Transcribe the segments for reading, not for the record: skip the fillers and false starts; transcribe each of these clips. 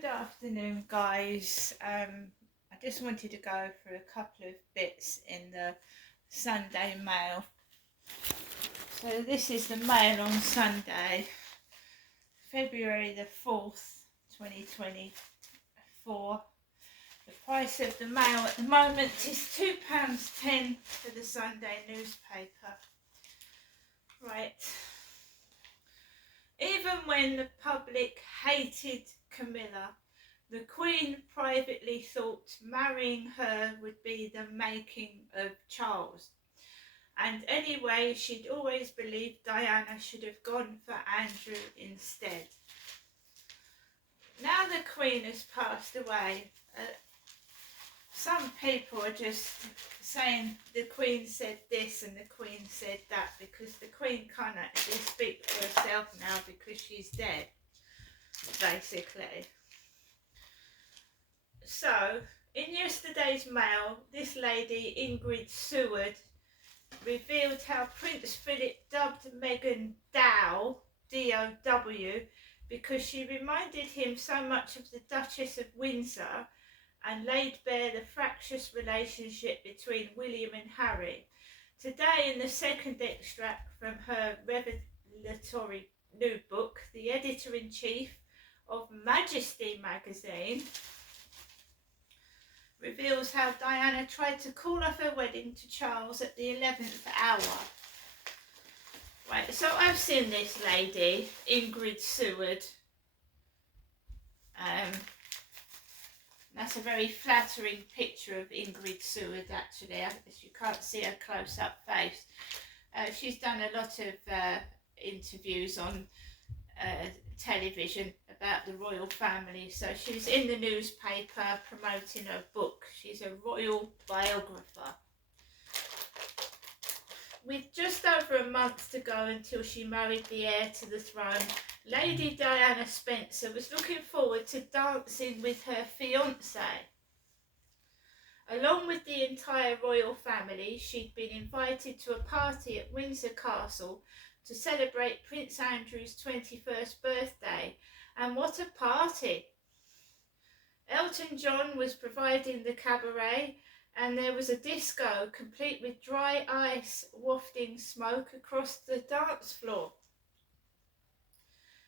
Good afternoon, guys. I just wanted to go through a couple of bits in the Sunday mail. So this is the mail on Sunday, February the 4th, 2024. The price of the mail at the moment is £2.10 for the Sunday newspaper. Right. Even when the public hated Camilla, the Queen privately thought marrying her would be the making of Charles. And anyway, she'd always believed Diana should have gone for Andrew instead. Now the Queen has passed away, some people are just saying the Queen said this and the Queen said that, because the Queen can't actually speak for herself now because she's dead, basically. So, in yesterday's mail, this lady, Ingrid Seward, revealed how Prince Philip dubbed Meghan Dow, D-O-W, because she reminded him so much of the Duchess of Windsor, and laid bare the fractious relationship between William and Harry. Today, in the second extract from her revelatory new book, the editor-in-chief of Majesty magazine reveals how Diana tried to call off her wedding to Charles at the 11th hour. Right, so I've seen this lady, Ingrid Seward. That's a very flattering picture of Ingrid Seward, actually. You can't see her close-up face. She's done a lot of interviews on television about the royal family. So she's in the newspaper promoting her book. She's a royal biographer. With just over a month to go until she married the heir to the throne, Lady Diana Spencer was looking forward to dancing with her fiancé. Along with the entire royal family, she'd been invited to a party at Windsor Castle to celebrate Prince Andrew's 21st birthday. And what a party! Elton John was providing the cabaret, and there was a disco complete with dry ice wafting smoke across the dance floor.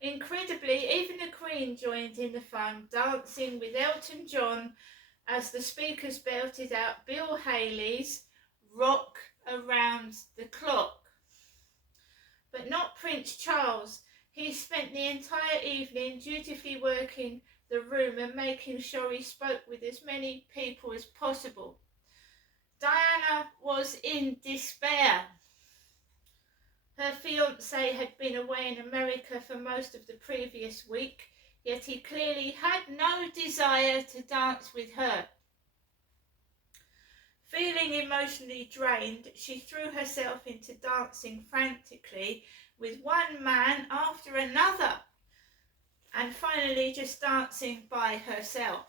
Incredibly, even the Queen joined in the fun, dancing with Elton John as the speakers belted out Bill Haley's Rock Around the Clock. But not Prince Charles. He spent the entire evening dutifully working the room and making sure he spoke with as many people as possible. Diana was in despair. Her fiancé had been away in America for most of the previous week, yet he clearly had no desire to dance with her. Feeling emotionally drained, she threw herself into dancing frantically with one man after another, and finally just dancing by herself.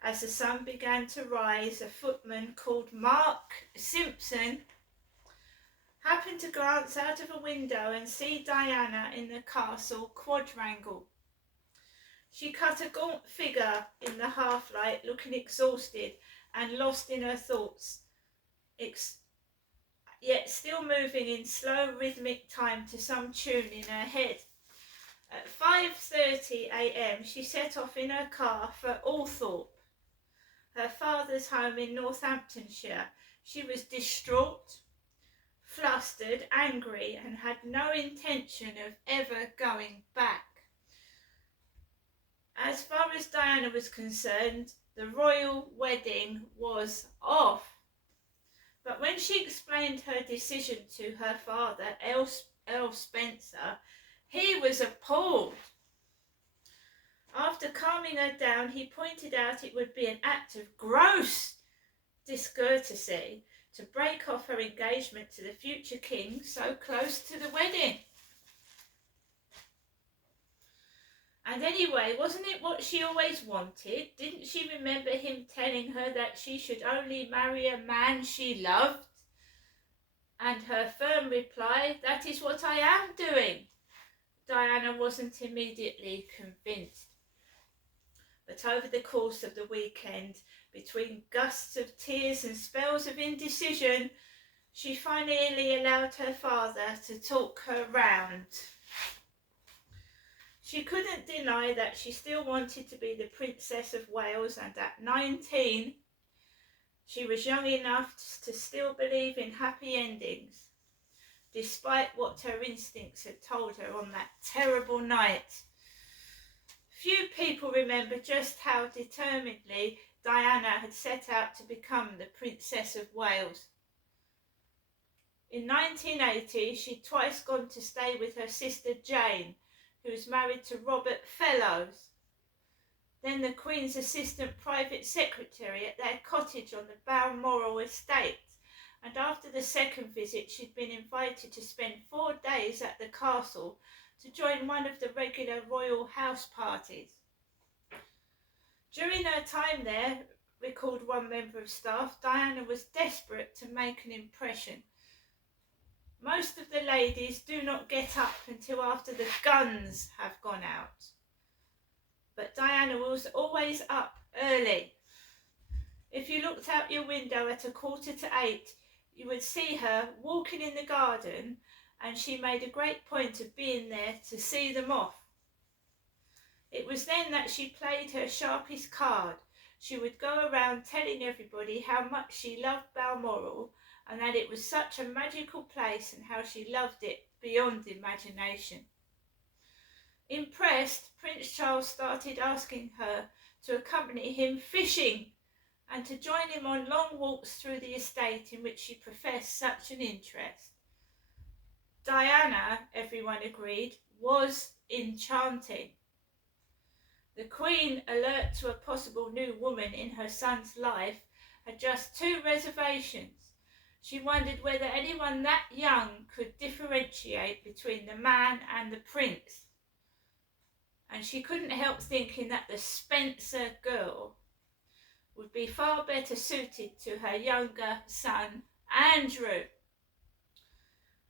As the sun began to rise, a footman called Mark Simpson happened to glance out of a window and see Diana in the castle quadrangle. She cut a gaunt figure in the half-light, looking exhausted and lost in her thoughts, yet still moving in slow rhythmic time to some tune in her head. At 5:30 a.m. she set off in her car for Althorpe, her father's home in Northamptonshire. She was distraught, flustered, angry, and had no intention of ever going back. As far as Diana was concerned, the royal wedding was off. But when she explained her decision to her father, Earl Spencer, he was appalled. After calming her down, he pointed out it would be an act of gross discourtesy to break off her engagement to the future king so close to the wedding. And anyway, wasn't it what she always wanted? Didn't she remember him telling her that she should only marry a man she loved? And her firm reply, "That is what I am doing." Diana wasn't immediately convinced. But over the course of the weekend, between gusts of tears and spells of indecision, she finally allowed her father to talk her round. She couldn't deny that she still wanted to be the Princess of Wales, and at 19, she was young enough to still believe in happy endings, despite what her instincts had told her on that terrible night. Few people remember just how determinedly Diana had set out to become the Princess of Wales. In 1980, she'd twice gone to stay with her sister Jane, who was married to Robert Fellows, then the Queen's assistant private secretary, at their cottage on the Balmoral estate. And after the second visit, she'd been invited to spend 4 days at the castle to join one of the regular royal house parties. During her time there, recalled one member of staff, Diana was desperate to make an impression. Most of the ladies do not get up until after the guns have gone out. But Diana was always up early. If you looked out your window at 7:45, you would see her walking in the garden, and she made a great point of being there to see them off. It was then that she played her sharpest card. She would go around telling everybody how much she loved Balmoral, and that it was such a magical place, and how she loved it beyond imagination. Impressed, Prince Charles started asking her to accompany him fishing and to join him on long walks through the estate, in which she professed such an interest. Diana, everyone agreed, was enchanting. The Queen, alert to a possible new woman in her son's life, had just 2 reservations. She wondered whether anyone that young could differentiate between the man and the prince. And she couldn't help thinking that the Spencer girl would be far better suited to her younger son, Andrew.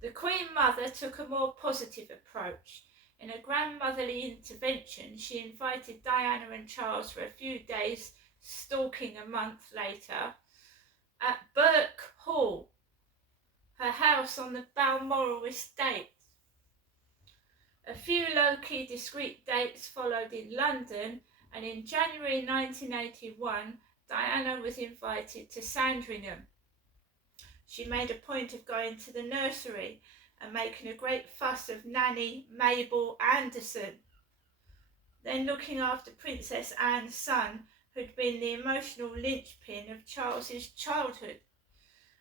The Queen Mother took a more positive approach. In a grandmotherly intervention, she invited Diana and Charles for a few days, stalking a month later, at Birk Hall, her house on the Balmoral estate. A few low-key discreet dates followed in London, and in January 1981, Diana was invited to Sandringham. She made a point of going to the nursery and making a great fuss of Nanny Mabel Anderson, then looking after Princess Anne's son, who'd been the emotional linchpin of Charles's childhood.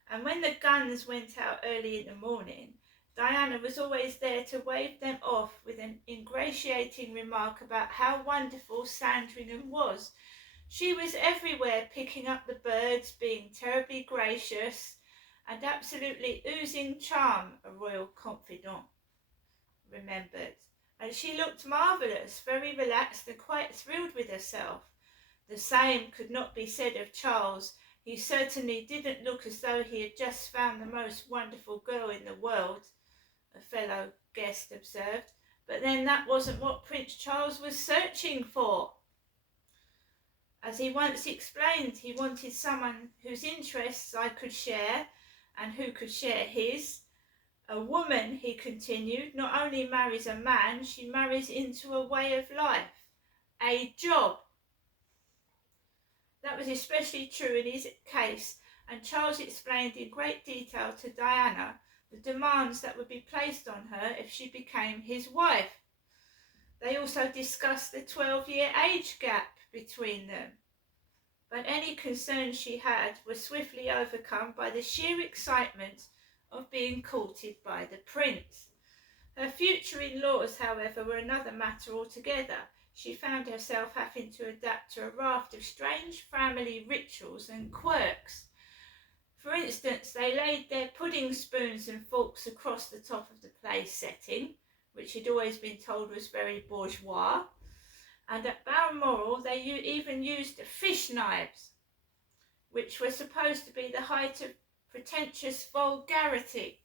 And when the guns went out early in the morning, Diana was always there to wave them off with an ingratiating remark about how wonderful Sandringham was. She was everywhere, picking up the birds, being terribly gracious, and absolutely oozing charm, a royal confidant remembered. And she looked marvellous, very relaxed and quite thrilled with herself. The same could not be said of Charles. He certainly didn't look as though he had just found the most wonderful girl in the world, a fellow guest observed. But then that wasn't what Prince Charles was searching for. As he once explained, he wanted someone whose interests I could share and who could share his. A woman, he continued, not only marries a man, she marries into a way of life, a job. That was especially true in his case, and Charles explained in great detail to Diana the demands that would be placed on her if she became his wife. They also discussed the 12-year age gap between them. But any concerns she had were swiftly overcome by the sheer excitement of being courted by the prince. Her future in-laws, however, were another matter altogether. She found herself having to adapt to a raft of strange family rituals and quirks. For instance, they laid their pudding spoons and forks across the top of the play setting, which she'd always been told was very bourgeois. And at Balmoral they even used fish knives, which were supposed to be the height of pretentious vulgarity.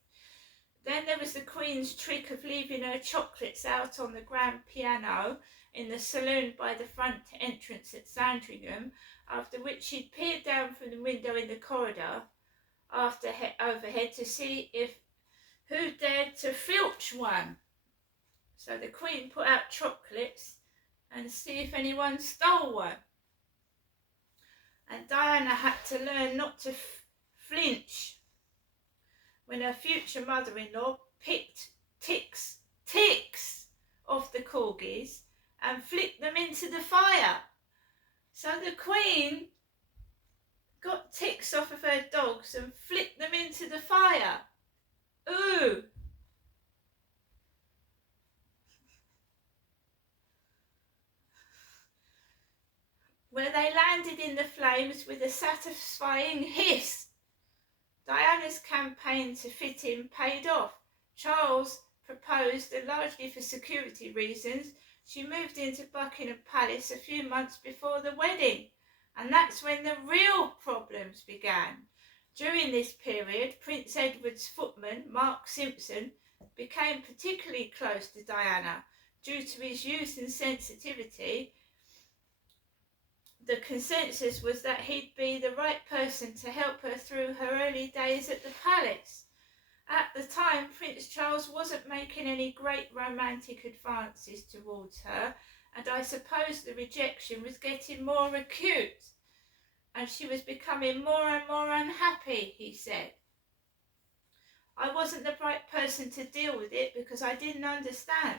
Then there was the Queen's trick of leaving her chocolates out on the grand piano in the saloon by the front entrance at Sandringham, after which she'd peered down from the window in the corridor overhead to see if who dared to filch one. So the Queen put out chocolates and see if anyone stole one. And Diana had to learn not to flinch when her future mother-in-law picked ticks off the corgis and flicked them into the fire. So the Queen got ticks off of her dogs and flicked them into the fire. Ooh! Where they landed in the flames with a satisfying hiss. Diana's campaign to fit in paid off. Charles proposed, and largely for security reasons, she moved into Buckingham Palace a few months before the wedding. And that's when the real problems began. During this period, Prince Edward's footman, Mark Simpson, became particularly close to Diana. Due to his youth and sensitivity, the consensus was that he'd be the right person to help her through her early days at the palace. At the time, Prince Charles wasn't making any great romantic advances towards her, and I suppose the rejection was getting more acute, and she was becoming more and more unhappy, he said. I wasn't the right person to deal with it because I didn't understand.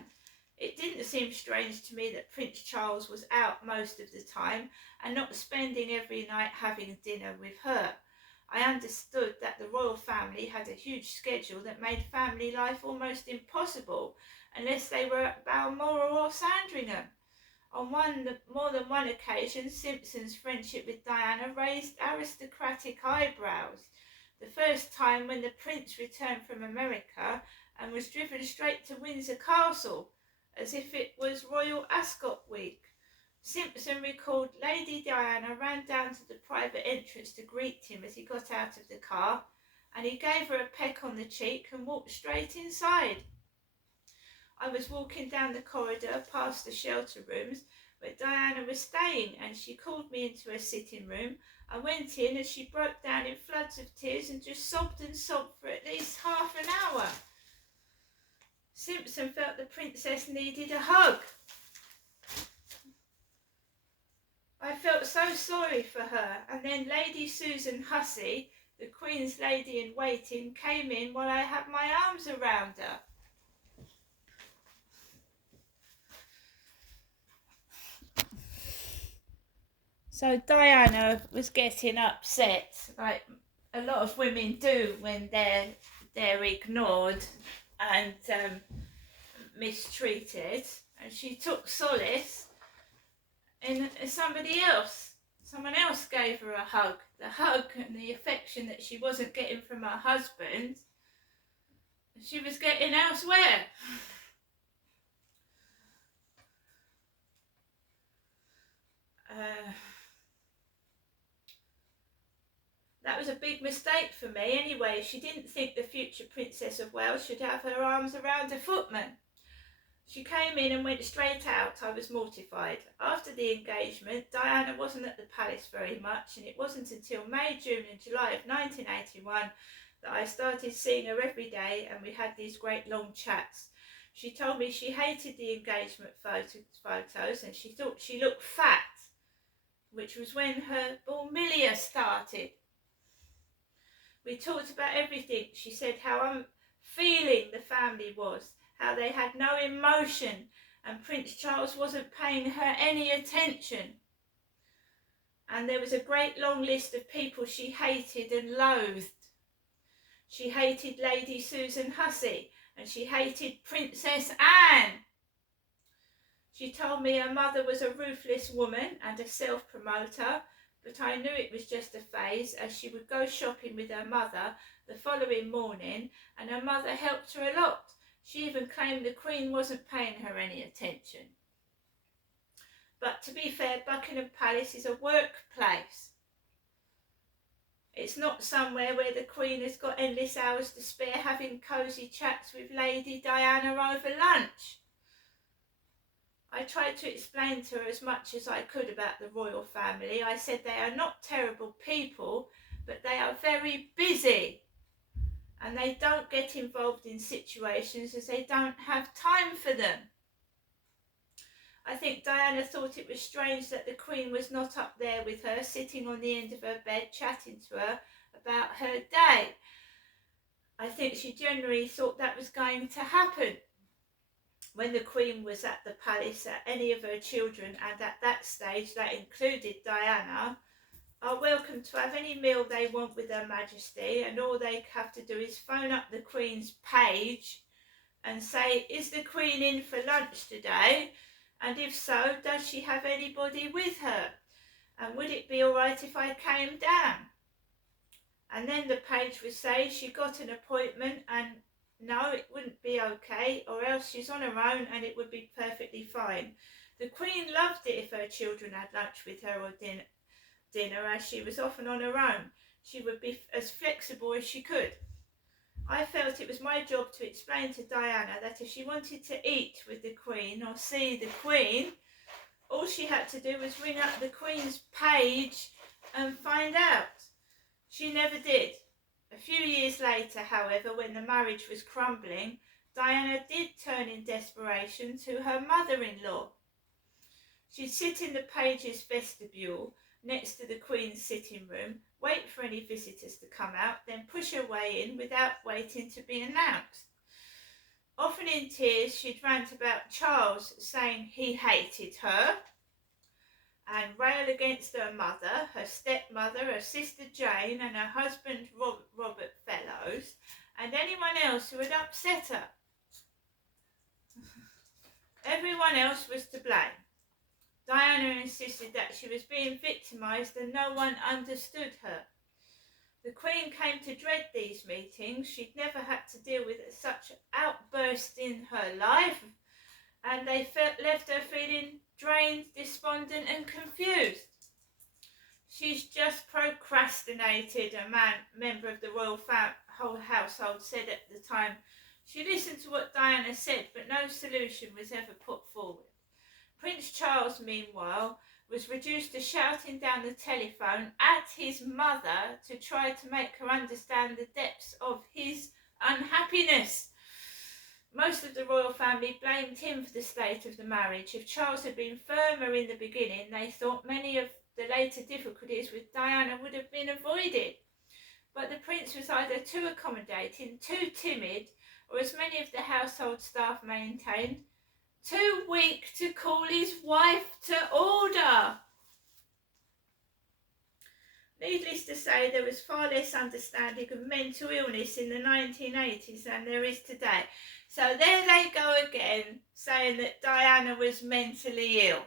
It didn't seem strange to me that Prince Charles was out most of the time and not spending every night having dinner with her. I understood that the royal family had a huge schedule that made family life almost impossible unless they were at Balmoral or Sandringham. On more than one occasion, Simpson's friendship with Diana raised aristocratic eyebrows. The first time when the prince returned from America and was driven straight to Windsor Castle, as if it was Royal Ascot Week. Simpson recalled Lady Diana ran down to the private entrance to greet him as he got out of the car, and he gave her a peck on the cheek and walked straight inside. I was walking down the corridor past the shelter rooms where Diana was staying, and she called me into her sitting room. I went in and she broke down in floods of tears and just sobbed and sobbed for at least half an hour. Simpson felt the princess needed a hug. I felt so sorry for her, and then Lady Susan Hussey, the Queen's lady-in-waiting, came in while I had my arms around her. So Diana was getting upset, like a lot of women do when they're ignored and mistreated, and she took solace in somebody else. Someone else gave her a hug. The hug and the affection that she wasn't getting from her husband, she was getting elsewhere. That was a big mistake for me. Anyway, she didn't think the future Princess of Wales should have her arms around a footman. She came in and went straight out. I was mortified. After the engagement, Diana wasn't at the palace very much, and it wasn't until May, June and July of 1981 that I started seeing her every day, and we had these great long chats. She told me she hated the engagement photos and she thought she looked fat, which was when her bulimia started. We talked about everything. She said how unfeeling the family was, how they had no emotion, and Prince Charles wasn't paying her any attention. And there was a great long list of people she hated and loathed. She hated Lady Susan Hussey, and she hated Princess Anne. She told me her mother was a ruthless woman and a self-promoter, but I knew it was just a phase, as she would go shopping with her mother the following morning, and her mother helped her a lot. She even claimed the Queen wasn't paying her any attention. But to be fair, Buckingham Palace is a workplace. It's not somewhere where the Queen has got endless hours to spare having cosy chats with Lady Diana over lunch. I tried to explain to her as much as I could about the royal family. I said they are not terrible people, but they are very busy. And they don't get involved in situations as they don't have time for them. I think Diana thought it was strange that the Queen was not up there with her, sitting on the end of her bed, chatting to her about her day. I think she generally thought that was going to happen. When the Queen was at the palace, any of her children, and at that stage that included Diana, are welcome to have any meal they want with Her Majesty, and all they have to do is phone up the Queen's page and say, is the Queen in for lunch today? And if so, does she have anybody with her? And would it be all right if I came down? And then the page would say she got an appointment, and no, it wouldn't be okay, or else she's on her own and it would be perfectly fine. The Queen loved it if her children had lunch with her or dinner, as she was often on her own. She would be as flexible as she could. I felt it was my job to explain to Diana that if she wanted to eat with the Queen or see the Queen, all she had to do was ring up the Queen's page and find out. She never did. A few years later, however, when the marriage was crumbling, Diana did turn in desperation to her mother-in-law. She'd sit in the page's vestibule next to the Queen's sitting room, wait for any visitors to come out, then push her way in without waiting to be announced. Often in tears, she'd rant about Charles, saying he hated her, and rail against her mother, her stepmother, her sister Jane, and her husband Robert Fellows, and anyone else who had upset her. Everyone else was to blame. Diana insisted that she was being victimised and no one understood her. The Queen came to dread these meetings. She'd never had to deal with such outbursts in her life, and they left her feeling drained, despondent and confused. She's just procrastinated, a member of the royal whole household said at the time. She listened to what Diana said, but no solution was ever put forward. Prince Charles, meanwhile, was reduced to shouting down the telephone at his mother to try to make her understand the depths of his unhappiness. Most of the royal family blamed him for the state of the marriage. If Charles had been firmer in the beginning, they thought many of the later difficulties with Diana would have been avoided. But the prince was either too accommodating, too timid, or, as many of the household staff maintained, too weak to call his wife to order. Needless to say, there was far less understanding of mental illness in the 1980s than there is today. So there they go again, saying that Diana was mentally ill.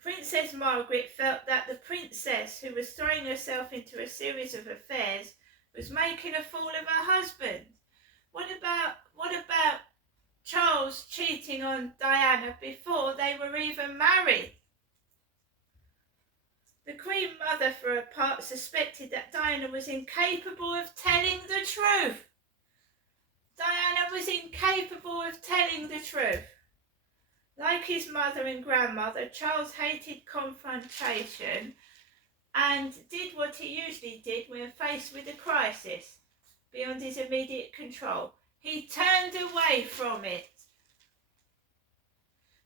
Princess Margaret felt that the princess, who was throwing herself into a series of affairs, was making a fool of her husband. What about Charles cheating on Diana before they were even married? The Queen Mother, for her part, suspected that Diana was incapable of telling the truth. Diana was incapable of telling the truth. Like his mother and grandmother, Charles hated confrontation and did what he usually did when faced with a crisis beyond his immediate control. He turned away from it.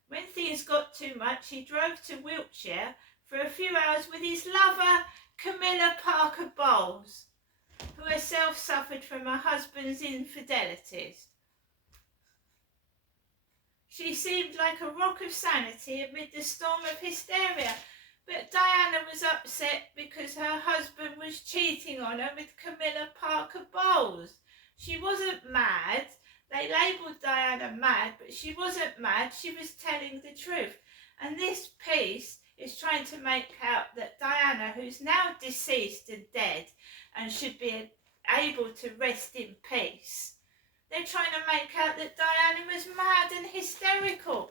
When things got too much, he drove to Wiltshire for a few hours with his lover, Camilla Parker Bowles, who herself suffered from her husband's infidelities. She seemed like a rock of sanity amid the storm of hysteria, but Diana was upset because her husband was cheating on her with Camilla Parker Bowles. She wasn't mad. They labelled Diana mad, but she wasn't mad. She was telling the truth. And this piece is trying to make out that Diana, who's now deceased and dead and should be able to rest in peace, they're trying to make out that Diana was mad and hysterical.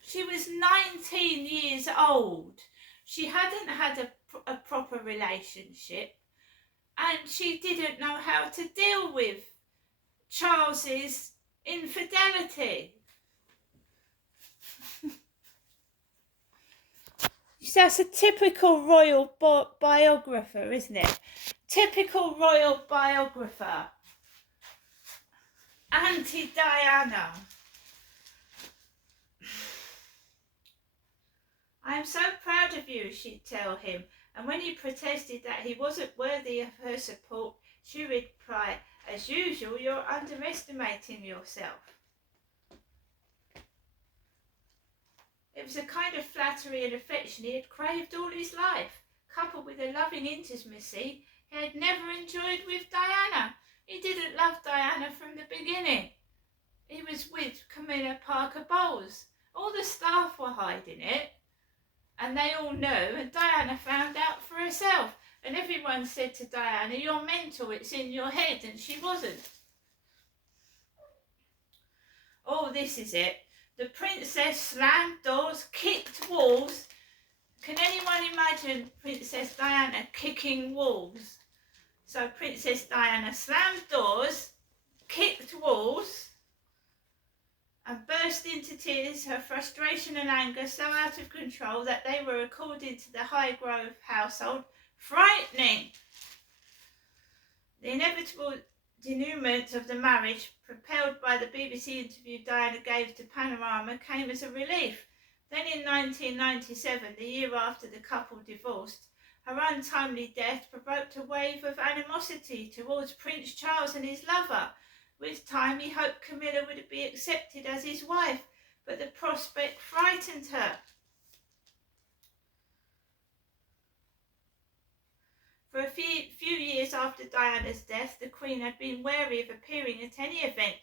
She was 19 years old. She hadn't had a proper relationship, and she didn't know how to deal with Charles's infidelity. That's a typical royal biographer, isn't it? Typical royal biographer. Anti-Diana. "I am so proud of you," she'd tell him, and when he protested that he wasn't worthy of her support, she would reply, "As usual, you're underestimating yourself." It was a kind of flattery and affection he had craved all his life, coupled with a loving intimacy he had never enjoyed with Diana. He didn't love Diana from the beginning. He was with Camilla Parker Bowles. All the staff were hiding it, and they all knew, and Diana found out for herself. And everyone said to Diana, "You're mental, it's in your head," and she wasn't. Oh, this is it. The princess slammed doors, kicked walls. Can anyone imagine Princess Diana kicking walls? So Princess Diana slammed doors, kicked walls, and burst into tears, her frustration and anger so out of control that they were, according to the Highgrove household, frightening. The inevitable denouement of the marriage, propelled by the BBC interview Diana gave to Panorama, came as a relief. Then in 1997, the year after the couple divorced, her untimely death provoked a wave of animosity towards Prince Charles and his lover. With time, he hoped Camilla would be accepted as his wife, but the prospect frightened her. For a few years after Diana's death, the Queen had been wary of appearing at any event